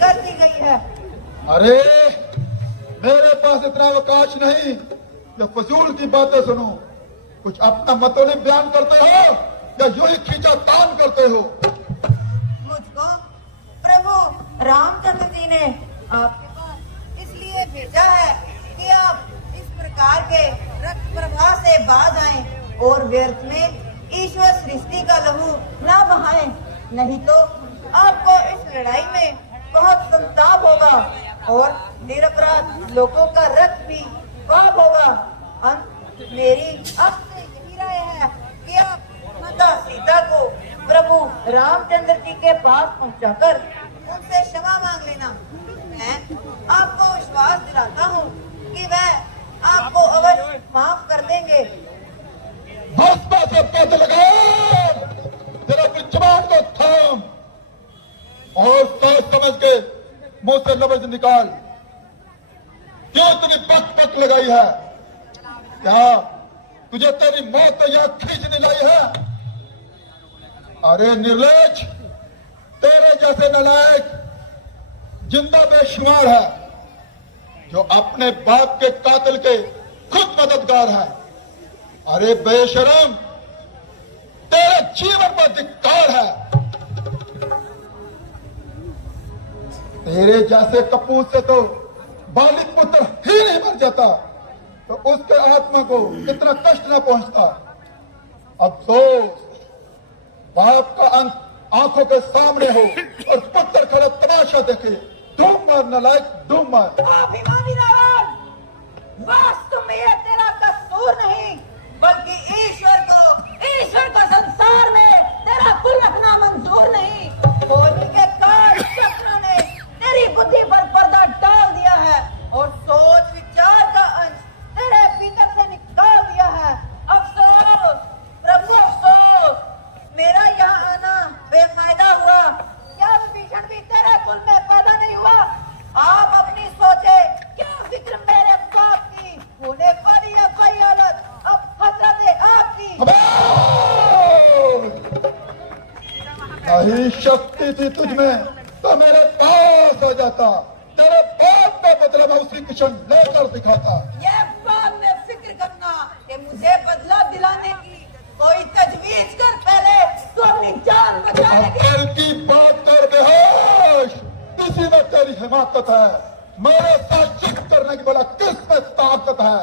कर दी गई है। अरे मेरे पास इतना अवकाश नहीं कि फजूल की बातें सुनो। कुछ अपना मतलब बयान करते हो या यूं ही खींचा तान करते हो? मुझको प्रभु रामचंद्र जी ने आपके पास इसलिए भेजा है कि आप इस प्रकार के रक्त प्रवाह से बाज आएं और व्यर्थ में ईश्वर सृष्टि का लहू ना बहाएं, नहीं तो आपको इस लड़ाई में बहुत संताप होगा और निरपराध लोगों का रक्त भी पाप होगा। अंत मेरी आपसे यही राय है कि आप माता सीता को प्रभु रामचंद्र जी के पास पहुंचाकर उनसे क्षमा मांग लेना। मैं आपको विश्वास दिलाता हूँ कि वह आपको अवश्य माफ कर देंगे। भाजपा से पद लगाओ, तेरा अपनी जबान को थाम और सोच समझ के मुंह से लफ्ज निकाल। क्यों तूने पक पक लगाई है? क्या तुझे तेरी मौत तो यहां खींचने लाई है? अरे निर्लज, तेरे जैसे नालायक जिंदा बेशुमार है जो अपने बाप के कातिल के खुद मददगार है। अरे बेशरम, तेरे जीवन पर धिक्कार है। तेरे जैसे कपूत से तो बालिक पुत्र ही नहीं मर जाता तो उसके आत्मा को इतना कष्ट न पहुंचता। अफसोस, बाप का अंत आंखों के सामने हो और पुत्र खड़ा तमाशा देखे। धूम मार नालायक, धूम मार। अभिमानी रावण, वास्तव में यह तेरा कसूर नहीं बल्कि ईश्वर को संसार में तेरा कुल रखना मंजूर नहीं। होली के काल चक्र ने तेरी बुद्धि पर पर्दा डाल दिया है और सोच विचार का अंश तेरे भीतर से निकाल दिया है। अफसोस प्रभु, अफसोस, मेरा यहाँ आना बेफायदा हुआ। क्या विभीषण भी तेरे कुल में पैदा नहीं हुआ? आप अपनी सोचे, क्या फिक्र मेरे बाप की? होने वाली है कोई हालत, अब हजरत है आपकी। नहीं शक्ति थी तुझमें तो मेरे पास आ जाता। तेरे बाप का बदला मैं उसी किशन लेकर दिखाता। ये बात में फिक्र करना कि मुझे बदला दिलाने की कोई तजवीज कर, पहले तो अपनी जान बचाने की। अकल की बात कर बेहोश, इसी में तेरी हिमाकत है। मेरे साथ जिद करने की बोला किसमें ताकत है?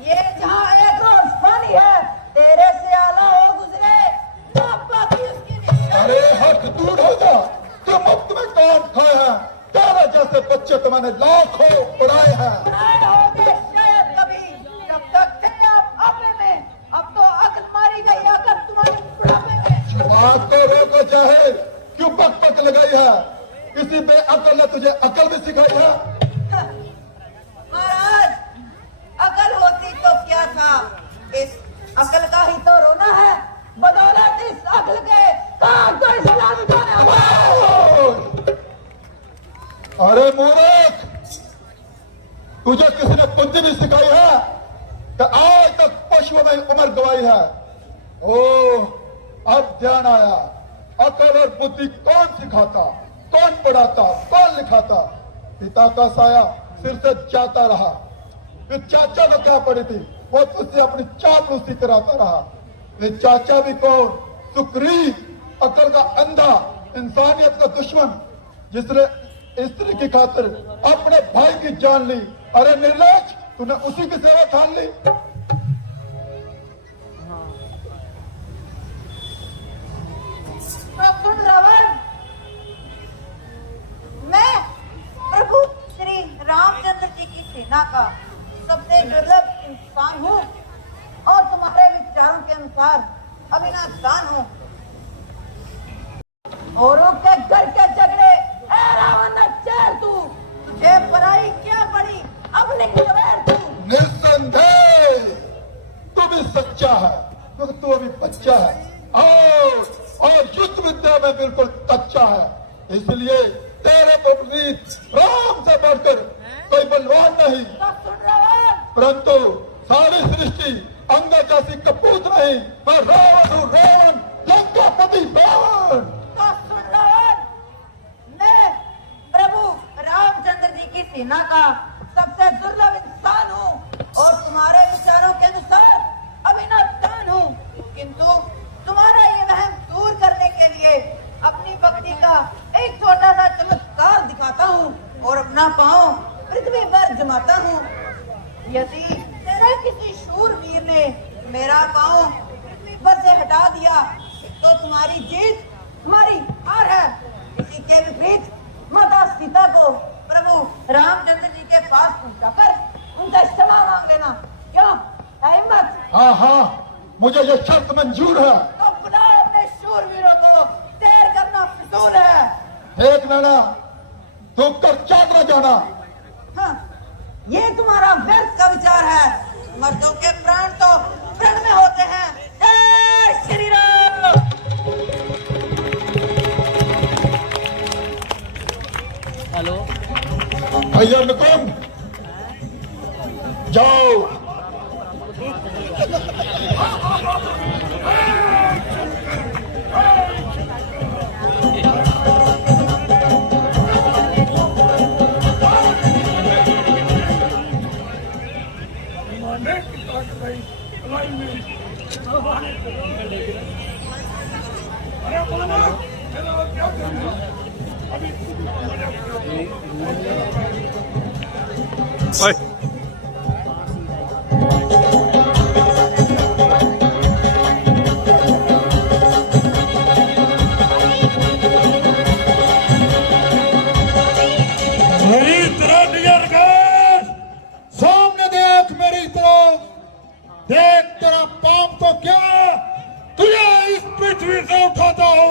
ये जहाँ एक रोज पानी है तेरे से आला हो गुजरे तो बाकी उसकी निशानी। अरे हक दूर हो जा, तू मुफ्त में काम खाए हैं। तेरे जैसे बच्चे तुम्हारे लाखों उड़ाए हैं। उड़ाए होंगे शायद कभी, जब तक थे आप आपे में। अब तो अकल मारी गई अकल तुम्हारे बुढ़ापे में। बात तो रोको चाहे, क्यों पक पक लगाई है? किसी बेअकल ने तुझे अकल भी सिखाई है? महाराज, अकल होती तो क्या था? इस अकल का ही तो रोना है। बदौलत इस अकल के काम तो इस्लाम को अरे मूर्ख, तुझे किसी ने बुद्धि भी सिखाई है कि आज तक पशुओं में उम्र गवाई है? ओह, अब ध्यान आया। अकल और बुद्धि कौन सिखाता, कौन पढ़ाता, कौन लिखाता? पिता का साया सिर से जाता रहा। फिर चाचा को क्या पड़ी थी, वो तुझसे अपनी चापलूसी कराता रहा। ये चाचा भी कौन? सुग्रीव, अकल का अंधा, इंसानियत का दुश्मन, जिसने स्त्री की खातिर अपने भाई की जान ली। अरे निर्लज, तूने उसी की सेवा ठान ली। रावण, मैं प्रभु श्री रामचंद्र जी की सेना का सबसे दुर्लभ इंसान हूँ और तुम्हारे विचारों के अनुसार अविनाशदान हूँ। औरों के घर के झगड़े ए रावण चेल, तुझे पराई क्या पड़ी? अपने खबर तू। निस्संदेह तू भी सच्चा है क्योंकि तू अभी बच्चा है और युद्ध विद्या में बिल्कुल कच्चा है। इसलिए तेरे विपरीत राम से बढ़कर कोई बलवान नहीं। परंतु सारी सृष्टि अंगा जैसी कपूत नहीं। मैं रावण हूँ, रावण, लंकापति रावण। सेना का सबसे दुर्लभ इंसान हूँ और तुम्हारे विचारों के अनुसार अभिनवदान हूँ, किंतु तुम्हारा ये वहम दूर करने के लिए अपनी भक्ति का एक छोटा सा चमत्कार दिखाता हूँ और अपना पाँव पृथ्वी पर जमाता हूँ। यदि तेरे किसी शूरवीर ने मेरा पाँव पृथ्वी पर से हटा दिया तो तुम्हारी जीत तुम्हारी हार है। इसी के विपरीत माता सीता को प्रभु रामचंद्र जी के पास पहुंचाकर उनसे क्षमा मांग लेना। क्यों है हिम्मत? हाँ हाँ, मुझे ये शर्त मंजूर है। तो बुलाओ अपने शूरवीरों को, देर करना फिजूल है। देख लेना, दुख कर चाक न जाना। हाँ, ये तुम्हारा व्यर्थ का विचार है। मर्दों के प्राण तो प्रण में होते हैं। जय श्री राम। हेलो भैया मुकुंद, जाओ। Oi. मेरी तरफ निगाह कर, सामने देख मेरी तरफ, देख तेरा पाप तो क्या तुझे इस पृथ्वी से उठाता हूँ।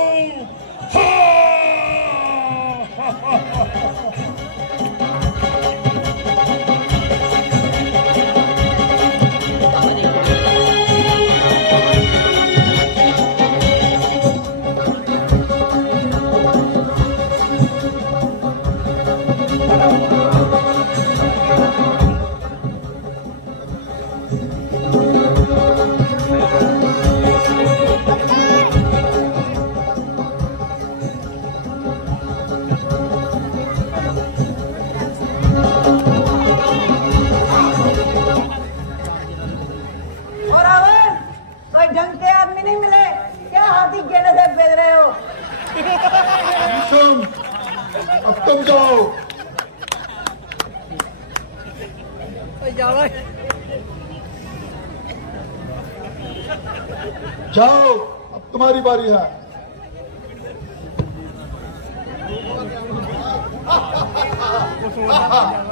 और रावण, कोई ढंग के आदमी नहीं मिले क्या? हाथी गेंडे से बेच रहे हो? भीष्म, अब तुम जाओ। जाओ, अब तुम्हारी बारी है।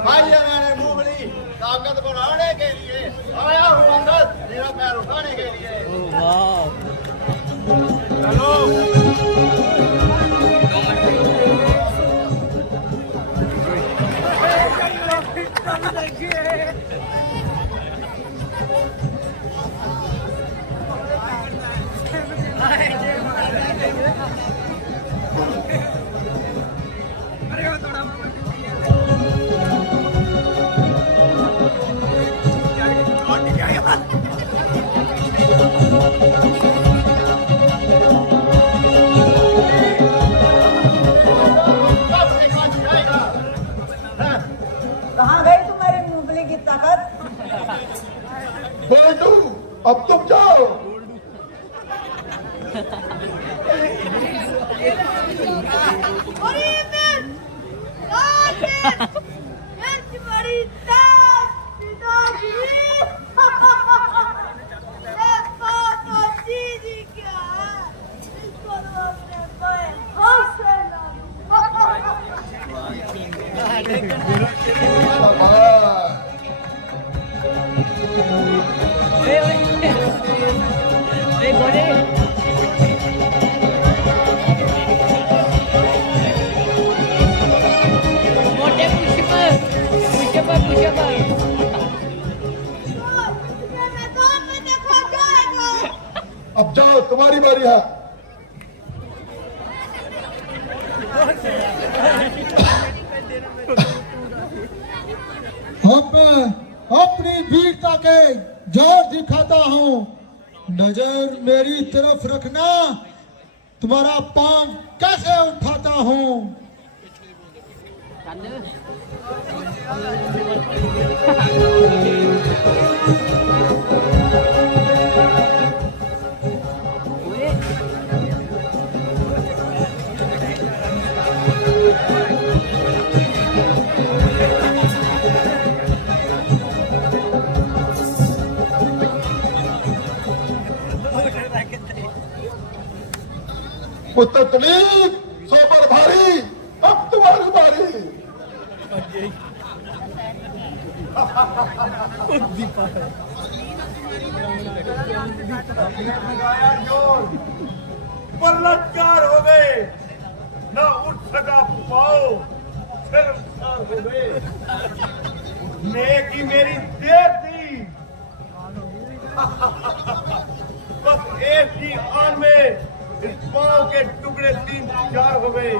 भाई मैंने मूंगली ताकत बढ़ाने के लिए आया हूँ अंगद, मेरा पैर उठाने के लिए। हेलो कहाँ गई तुम्हारी मूंगफली की ताकत? बोल्डू, अब तुम जाओ। अब जाओ, तुम्हारी बारी है। अब मैं अपनी वीरता के जोर दिखाता हूँ। नजर मेरी तरफ रखना, तुम्हारा पांव कैसे उठाता हूँ। पुत्र दिलीप सोबर भारी, अब तुम्हारी बारी। बलात्कार हो गए, न उठ सका पाओ, फिर हो गए। नेकी मेरी देर थी, बस एक ही आन में इस पांव के टुकड़े 3-4 हो गए।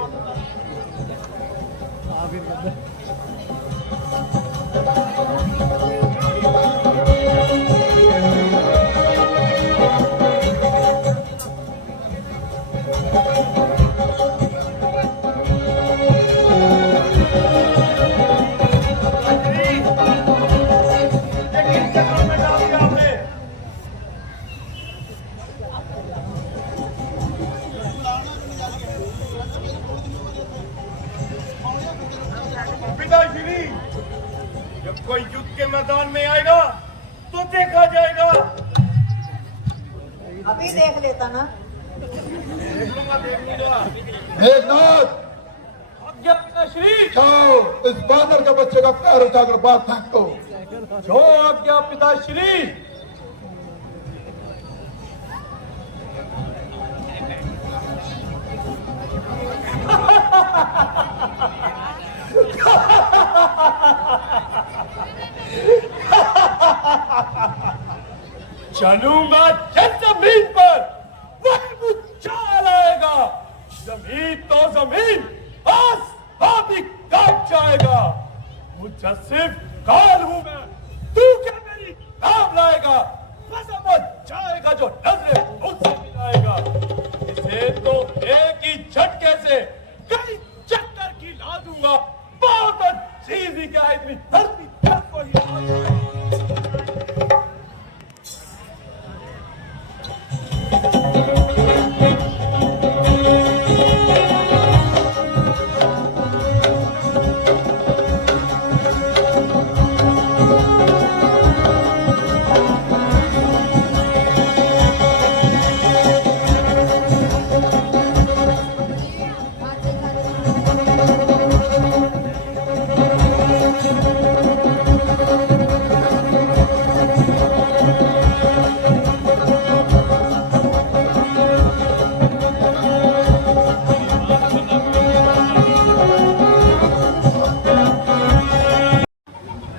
पिताश्री, जब कोई युद्ध के मैदान में आएगा तो देखा जाएगा। अभी देख लेता ना। देख लूंगा। मेघनाथ, पिताश्री, जाओ इस बानर के बच्चे का पैर उठाकर बात फेंक दो। जो आज्ञा पिताश्री। चलूंगा जब जमीन पर वही चाल आएगा। जमीन तो जमीन, आसमान भी काट जाएगा। मुझे सिर्फ काल हूं मैं, तू क्या मेरी नाम लाएगा। मत जाएगा जो नजरे मुझसे मिलाएगा। इसे तो एक ही झटके से कई चक्कर की ला दूंगा। बहुत चीज ही क्या इतनी धरती तक को ही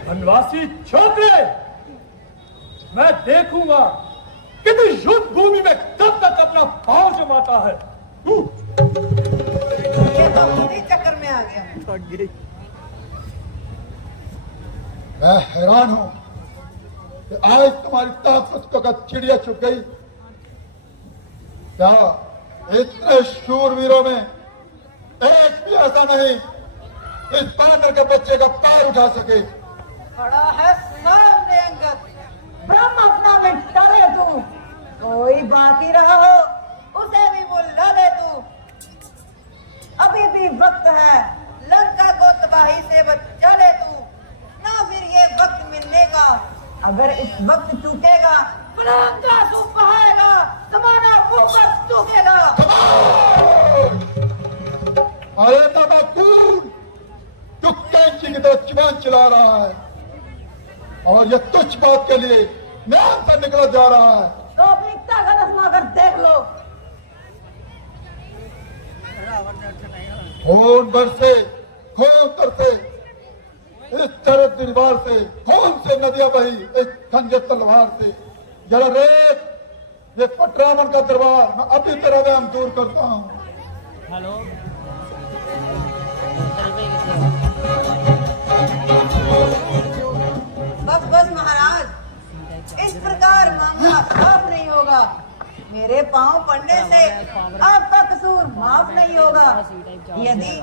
वनवासी छोकरे, मैं देखूंगा कि तू युद्ध भूमि में कब तक अपना पांव जमाता है। ये तो उन्हीं चक्कर में आ गया। मैं हैरान हूं कि आज तुम्हारी ताकत को चिड़िया चुप गई। क्या इतने शूरवीरों में एक भी ऐसा नहीं इस बानर के बच्चे का पैर उठा सके। खड़ा है सामने अंगद, ब्रह्मस्त्र में डरे तू। कोई बाकी रहा हो उसे भी बुला ले तू। अभी भी वक्त है, लंका को तबाही से बचा ले तू। ना फिर ये वक्त मिलने का, अगर इस वक्त चूकेगा लंका तू बहाएगा, तुम्हारा ऊपर चूकेगा। अरे तबाकूर, तू कैंची की तरह जुबान चला रहा है और ये तुच्छ बात के लिए म्यान से निकला जा रहा है। तो अपनी ताकत आजमा कर देख लो। खून बरसे, खून तरसे, इस चरित दीवार से खून से नदियां बही, इस खंजर तलवार से। जरा रेत, ये पटरावन का दरबार मैं अभी तेरा व्यायाम दूर करता हूँ। बस बस महाराज, इस प्रकार मामला साफ नहीं होगा। मेरे पांव पड़ने से आपका कसूर माफ नहीं होगा। यदि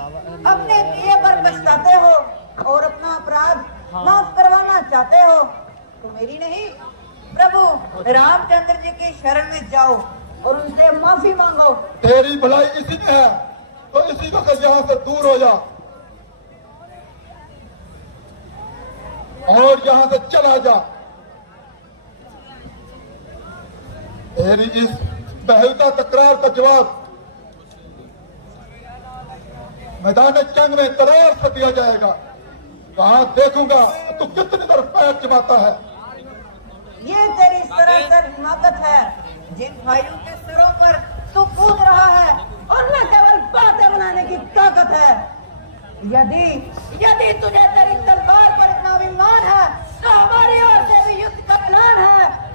अपने किए पर पछताते हो और अपना अपराध माफ करवाना चाहते हो तो मेरी नहीं, प्रभु रामचंद्र जी की शरण में जाओ और उनसे माफी मांगो। तेरी भलाई इसी में है, तो इसी वक्त यहाँ से दूर हो जा और यहाँ से चला जा। तेरी इस बेहुदा तकरार का जवाब मैदान जंग में तरार से दिया जाएगा। कहाँ देखूंगा तू कितनी तरफ पैर जमाता है। ये तेरी सरासर हिमाकत है। जिन भाइयों के सिरों पर तू कूद रहा है और न केवल बातें बनाने की ताकत है। यदि तुझे तेरी तलवार पर इतना अभिमान है तो हमारी ओर से भी युद्ध का ऐलान है।